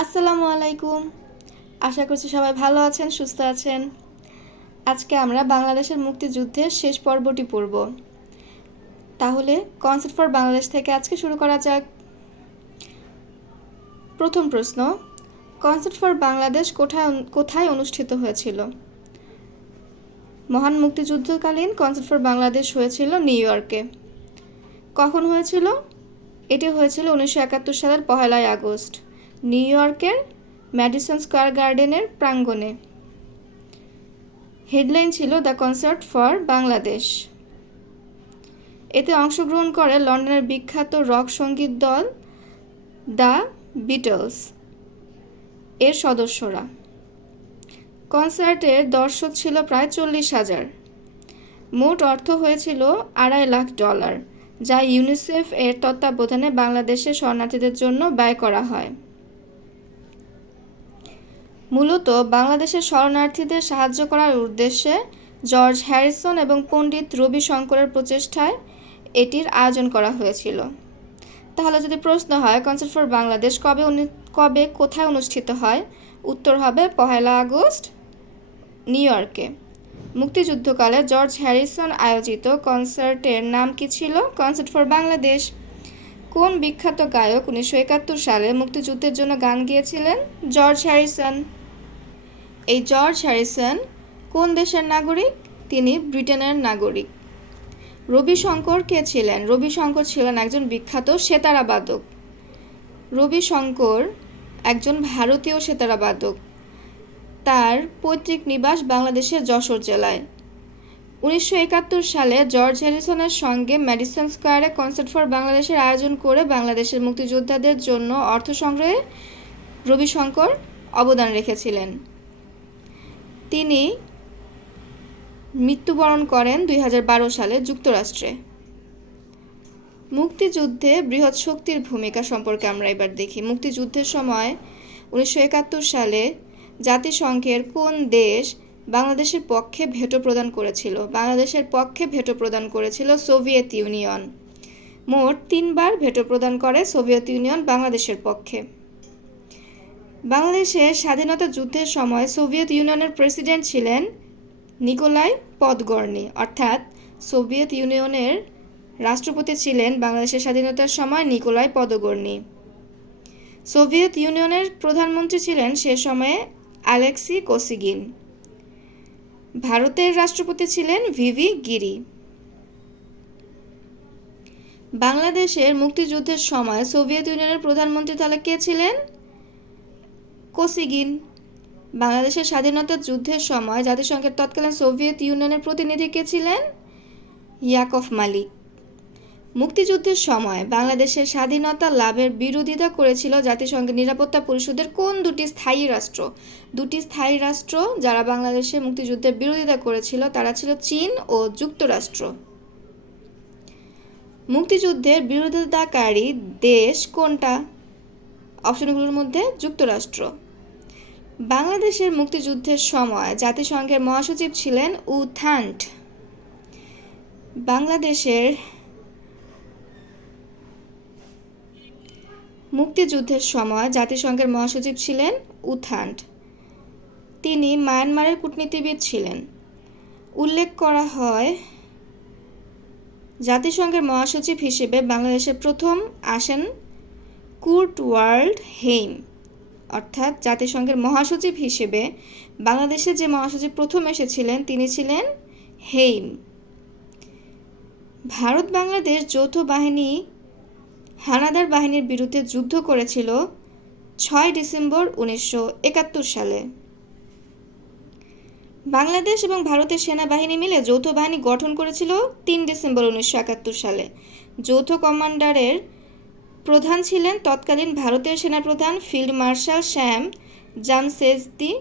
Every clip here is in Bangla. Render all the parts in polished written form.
আসসালামু আলাইকুম। আশা করছি সবাই ভালো আছেন, সুস্থ আছেন। আজকে আমরা বাংলাদেশের মুক্তিযুদ্ধের শেষ পর্বটি পড়ব। তাহলে কনসেপ্ট ফর বাংলাদেশ থেকে আজকে শুরু করা যাক। প্রথম প্রশ্ন, কনসেপ্ট ফর বাংলাদেশ কোথায় অনুষ্ঠিত হয়েছিল? মহান মুক্তিযুদ্ধকালীন কনসেপ্ট ফর বাংলাদেশ হয়েছিল নিউ ইয়র্কে। কখন হয়েছিল? এটি হয়েছিল 1971 সালের 1 আগস্ট নিউ ইয়র্কের ম্যাডিসন স্কয়ার গার্ডেনের প্রাঙ্গণে। হেডলাইন ছিল দ্য কনসার্ট ফর বাংলাদেশ। এতে অংশগ্রহণ করে লন্ডনের বিখ্যাত রক সঙ্গীত দল দ্য বিটলস এর সদস্যরা। কনসার্টের দর্শক ছিল প্রায় 40,000। মোট অর্থ হয়েছিল $2.5 লাখ, যা ইউনিসেফ এর তত্ত্বাবধানে বাংলাদেশের শরণার্থীদের জন্য ব্যয় করা হয়। মূলত বাংলাদেশের শরণার্থীদের সাহায্য করার উদ্দেশ্যে জর্জ হ্যারিসন এবং পণ্ডিত রবি শঙ্করের প্রচেষ্টায় এটির আয়োজন করা হয়েছিল। তাহলে যদি প্রশ্ন হয় কনসার্ট ফর বাংলাদেশ কবে কোথায় অনুষ্ঠিত হয়, উত্তর হবে 1 আগস্ট নিউ ইয়র্কে। মুক্তিযুদ্ধকালে জর্জ হ্যারিসন আয়োজিত কনসার্টের নাম কি ছিল? Concert for Bangladesh. কোন বিখ্যাত গায়ক 1971 সালে মুক্তিযুদ্ধের জন্য গান গেয়েছিলেন? George Harrison. এই জর্জ হ্যারিসন কোন দেশের নাগরিক? তিনি ব্রিটেনের নাগরিক। রবি শঙ্কর কে ছিলেন? রবি শঙ্কর ছিলেন একজন বিখ্যাত সেতারাবাদক। রবি শঙ্কর একজন ভারতীয় সেতারাবাদক। তার পৈতৃক নিবাস বাংলাদেশের যশোর জেলায়। 1971 সালে জর্জ হ্যারিসনের সঙ্গে ম্যাডিসন স্কয়ারে কনসার্ট ফর বাংলাদেশের আয়োজন করে বাংলাদেশের মুক্তিযোদ্ধাদের জন্য অর্থ সংগ্রহে রবি শঙ্কর অবদান রেখেছিলেন। তিনি মৃত্যুবরণ করেন 2012 সালে যুক্তরাষ্ট্রে। মুক্তিযুদ্ধে বৃহৎ শক্তির ভূমিকা সম্পর্কে আমরা এবার দেখি। মুক্তিযুদ্ধের সময় 1971 সালে জাতিসংঘের কোন দেশ বাংলাদেশের পক্ষে ভেটো প্রদান করেছিল? বাংলাদেশের পক্ষে ভেটো প্রদান করেছিল সোভিয়েত ইউনিয়ন। মোট 3 বার ভেটো প্রদান করে সোভিয়েত ইউনিয়ন বাংলাদেশের পক্ষে। বাংলাদেশের স্বাধীনতা যুদ্ধের সময় সোভিয়েত ইউনিয়নের প্রেসিডেন্ট ছিলেন নিকোলাই পদগর্নি, অর্থাৎ সোভিয়েত ইউনিয়নের রাষ্ট্রপতি ছিলেন বাংলাদেশের স্বাধীনতার সময় নিকোলাই পদগর্নি। সোভিয়েত ইউনিয়নের প্রধানমন্ত্রী ছিলেন সে সময়ে আলেক্সি কোসিগিন। ভারতের রাষ্ট্রপতি ছিলেন ভিভি গিরি। বাংলাদেশের মুক্তিযুদ্ধের সময় সোভিয়েত ইউনিয়নের প্রধানমন্ত্রী তাহলে কে ছিলেন? কোসিগিন। বাংলাদেশের স্বাধীনতা যুদ্ধের সময় জাতিসংঘের তৎকালীন সোভিয়েত ইউনিয়নের প্রতিনিধি কে ছিলেন? ইয়াকভ মালিক। মুক্তিযুদ্ধের সময় বাংলাদেশের স্বাধীনতা লাভের বিরোধিতা করেছিল জাতিসংঘের নিরাপত্তা পরিষদের কোন দুটি স্থায়ী রাষ্ট্র? দুটি স্থায়ী রাষ্ট্র যারা বাংলাদেশের মুক্তিযুদ্ধের বিরোধিতা করেছিল তারা ছিল চীন ও যুক্তরাষ্ট্র। মুক্তিযুদ্ধের বিরোধিতাকারী দেশ কোনটা? অপশনগুলোর মধ্যে যুক্তরাষ্ট্র। বাংলাদেশের মুক্তিযুদ্ধের সময় জাতিসংঘের মহাসচিব ছিলেন উ থান্ট। বাংলাদেশের মুক্তিযুদ্ধের সময় জাতিসংঘের মহাসচিব ছিলেন উ থান্ট। তিনি মায়ানমারের কূটনীতিবিদ ছিলেন। উল্লেখ করা হয় জাতিসংঘের মহাসচিব হিসেবে বাংলাদেশের প্রথম আসেন কুর্ট ওয়াল্ড হেইম, অর্থাৎ জাতিসংঘের মহাসচিব হিসেবে বাংলাদেশে যে মহাসচিব প্রথম এসেছিলেন তিনি ছিলেন হেইম। ভারত বাংলাদেশ যৌথ বাহিনী হানাদার বাহিনীর বিরুদ্ধে যুদ্ধ করেছিল 6 ডিসেম্বর 1971 সালে। বাংলাদেশ এবং ভারতের সেনাবাহিনী মিলে যৌথ বাহিনী গঠন করেছিল 3 ডিসেম্বর 1971 সালে। যৌথ কমান্ডারের প্রধান ছিলেন তৎকালীন ভারতের সেনাপ্রধান ফিল্ড মার্শাল শ্যাম জামশেদজি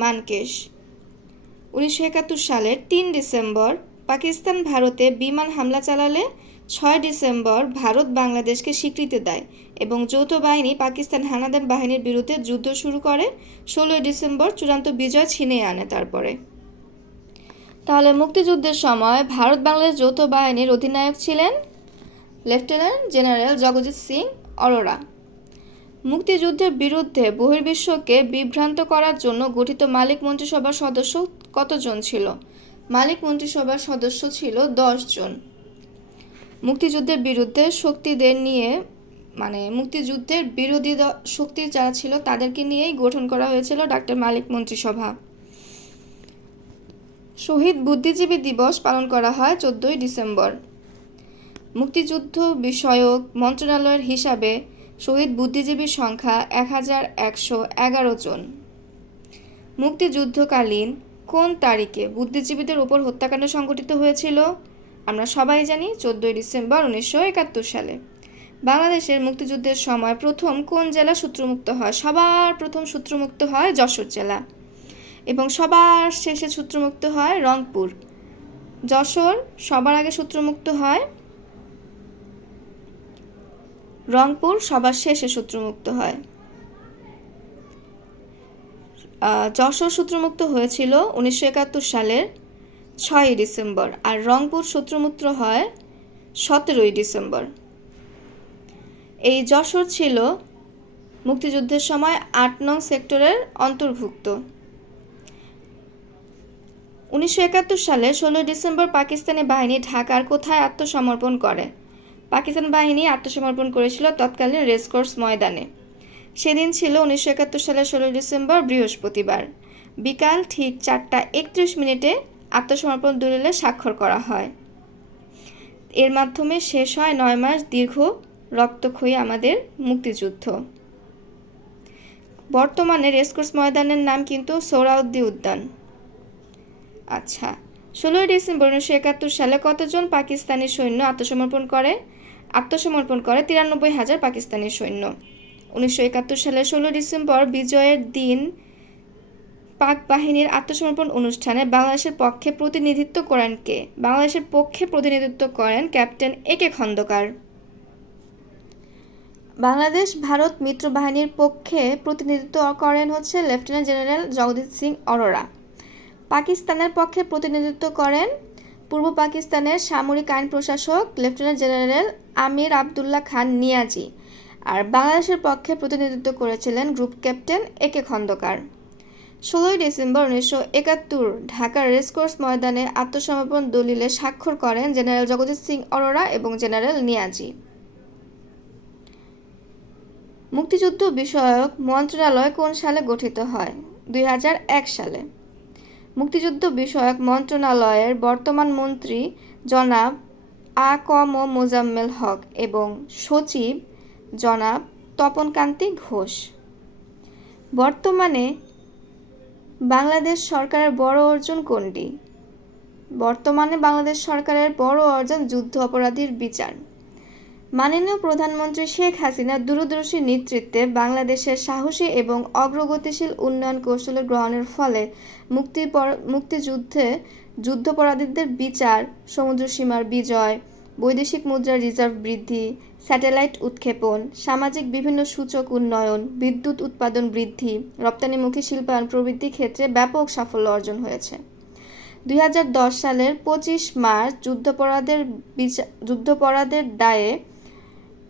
মানেকশ। 1971 সালের 3 ডিসেম্বর পাকিস্তান ভারতে বিমান হামলা চালালে 6 ডিসেম্বর ভারত বাংলাদেশকে স্বীকৃতি দেয় এবং যৌথ বাহিনী পাকিস্তান হানাদার বাহিনীর বিরুদ্ধে যুদ্ধ শুরু করে 16 ডিসেম্বর চূড়ান্ত বিজয় ছিনিয়ে আনে। তাহলে মুক্তিযুদ্ধের সময় ভারত বাংলাদেশ যৌথ বাহিনীর অধিনায়ক ছিলেন লেফটেন্যান্ট জেনারেল জগজিৎ সিং অরোরা। মুক্তিযুদ্ধের বিরুদ্ধে বহির্বিশ্বকে বিভ্রান্ত করার জন্য গঠিত মালিক মন্ত্রিসভার সদস্য কতজন ছিল? মালিক মন্ত্রিসভার সদস্য ছিল 10 জন। মুক্তিযুদ্ধের বিরুদ্ধে শক্তিদের নিয়ে মুক্তিযুদ্ধের বিরোধী শক্তি যারা ছিল তাদেরকে নিয়েই গঠন করা হয়েছিল ডাক্তার মালিক মন্ত্রিসভা। শহীদ বুদ্ধিজীবী দিবস পালন করা হয় 14 ডিসেম্বর। মুক্তিযুদ্ধ বিষয়ক মন্ত্রণালয়ের হিসাবে শহীদ বুদ্ধিজীবীর সংখ্যা 1111 জন। মুক্তিযুদ্ধকালীন কোন তারিখে বুদ্ধিজীবীদের উপর হত্যাকাণ্ড সংঘটিত হয়েছিল? আমরা সবাই জানি 14 ডিসেম্বর 1971 সালে। বাংলাদেশের মুক্তিযুদ্ধের সময় প্রথম কোন জেলা সূত্রমুক্ত হয়? সবার প্রথম সূত্রমুক্ত হয় যশোর জেলা এবং সবার শেষে সূত্রমুক্ত হয় রংপুর। যশোর সবার আগে সূত্রমুক্ত হয়, রংপুর সবার শেষে সূত্রমুক্ত হয়। যশোর সূত্রমুক্ত হয়েছিল 1971 সালের 6 ডিসেম্বর আর রংপুর সূত্রমুক্ত হয় 17 ডিসেম্বর। এই যশোর ছিল মুক্তিযুদ্ধের সময় 8 নং সেক্টরের অন্তর্ভুক্ত। 1971 সালে 16 ডিসেম্বর পাকিস্তানি বাহিনী ঢাকার কোথায় আত্মসমর্পণ করে? পাকিস্তান বাহিনী আত্মসমর্পণ করেছিল তৎকালীন রেসকোর্স ময়দানে। সেদিন ছিল 1971 সালের 16 ডিসেম্বর বৃহস্পতিবার। বিকাল ঠিক 4:31 আত্মসমর্পণ দলিলে স্বাক্ষর করা হয়। এর মাধ্যমে শেষ হয় 9 মাস দীর্ঘ রক্তক্ষয়ী আমাদের মুক্তিযুদ্ধ। বর্তমানে রেসকোর্স ময়দানের নাম কিন্তু সোহরাওয়ার্দী উদ্যান। আচ্ছা, 16 ডিসেম্বর 1971 সালে কতজন পাকিস্তানি সৈন্য আত্মসমর্পণ করে? আত্মসমর্পণ করে 93,000 পাকিস্তানি সৈন্য। 1971 সালের 16 ডিসেম্বর বিজয়ের দিন পাক বাহিনীর আত্মসমর্পণ অনুষ্ঠানে বাংলাদেশের পক্ষে প্রতিনিধিত্ব করেন কে? বাংলাদেশের পক্ষে প্রতিনিধিত্ব করেন ক্যাপ্টেন এ.কে খন্দকার। বাংলাদেশ ভারত মিত্র বাহিনীর পক্ষে প্রতিনিধিত্ব করেন লেফটেন্যান্ট জেনারেল জগদীশ সিং অরোরা। পাকিস্তানের পক্ষে প্রতিনিধিত্ব করেন পূর্ব পাকিস্তানের সামরিক আইন প্রশাসক লেফটেন্যান্ট জেনারেল আমির আবদুল্লাহ খান নিয়াজি। আর বাংলাদেশের পক্ষে প্রতিনিধিত্ব করেছিলেন group captain A K Khandakar. 16 December 1971 ঢাকার রেসকোর্স ময়দানে আত্মসমর্পণ দলিলে স্বাক্ষর করেন জেনারেল জগদীশ সিং অরোরা এবং জেনারেল নিয়াজি। মুক্তিযুদ্ধ বিষয়ক মন্ত্রণালয় কোন সালে গঠিত হয়? 2001 সালে। মুক্তিযুদ্ধ বিষয়ক মন্ত্রণালয়ের বর্তমান মন্ত্রী জনাব আ.ক.ম মোজাম্মেল হক এবং সচিব জনাব তপনকান্তি ঘোষ। বর্তমানে বাংলাদেশ সরকারের বড় অর্জন কোনটি? বর্তমানে বাংলাদেশ সরকারের বড় অর্জন যুদ্ধ অপরাধীর বিচার। মাননীয় প্রধানমন্ত্রী শেখ হাসিনার দূরদর্শী নেতৃত্বে বাংলাদেশের সাহসী এবং অগ্রগতিশীল উন্নয়ন কৌশল গ্রহণের ফলে মুক্তিযুদ্ধে যুদ্ধাপরাধীদের বিচার, সমুদ্রসীমার বিজয়, বৈদেশিক মুদ্রার রিজার্ভ বৃদ্ধি, স্যাটেলাইট উৎক্ষেপণ, সামাজিক বিভিন্ন সূচক উন্নয়ন, বিদ্যুৎ উৎপাদন বৃদ্ধি, রপ্তানিমুখী শিল্পায়ন প্রভৃতি ক্ষেত্রে ব্যাপক সাফল্য অর্জন হয়েছে। 2010 সালের 25 মার্চ যুদ্ধাপরাধের দায়ে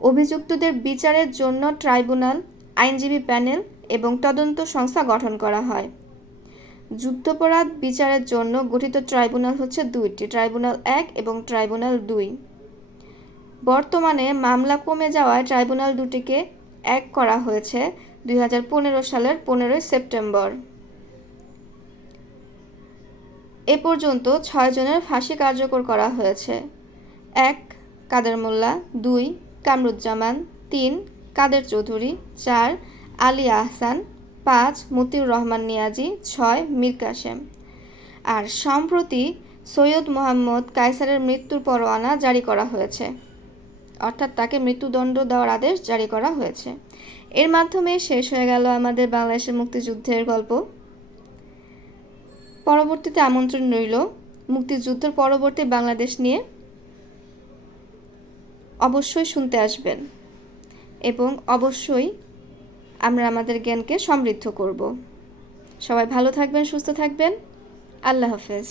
অভিযুক্তদের বিচারের জন্য ট্রাইব্যুনাল, আইনজীবী প্যানেল এবং তদন্ত সংস্থা গঠন করা হয়। যুদ্ধাপরাধ বিচারের জন্য গঠিত ট্রাইব্যুনাল দুইটি, ট্রাইব্যুনাল 1 এবং ট্রাইব্যুনাল 2। বর্তমানে মামলা কমে যাওয়ায় ট্রাইব্যুনাল দুটিকে এক করা হয়েছে 2015 সালের 15 সেপ্টেম্বর। এ পর্যন্ত 6 জনের ফাঁসি কার্যকর করা হয়েছে। 1 কাদের মোল্লা, 2 কামরুজ্জামান, 3 কাদের চৌধুরী, 4 আলী আহসান, 5 মতিউর রহমান নিয়াজি, 6 মীর কাসেম। আর সম্প্রতি সৈয়দ মোহাম্মদ কায়সারের মৃত্যুর পরোয়ানা জারি করা হয়েছে, অর্থাৎ তাকে মৃত্যুদণ্ড দেওয়ার আদেশ জারি করা হয়েছে। এর মাধ্যমে শেষ হয়ে গেল আমাদের বাংলাদেশের মুক্তিযুদ্ধের গল্প। পরবর্তীতে আমন্ত্রণ রইল মুক্তিযুদ্ধের পরবর্তী বাংলাদেশ নিয়ে অবশ্যই শুনতে আসবেন এবং অবশ্যই আমরা আমাদের জ্ঞানকে সমৃদ্ধ করব। সবাই ভালো থাকবেন, সুস্থ থাকবেন। আল্লাহ হাফেজ।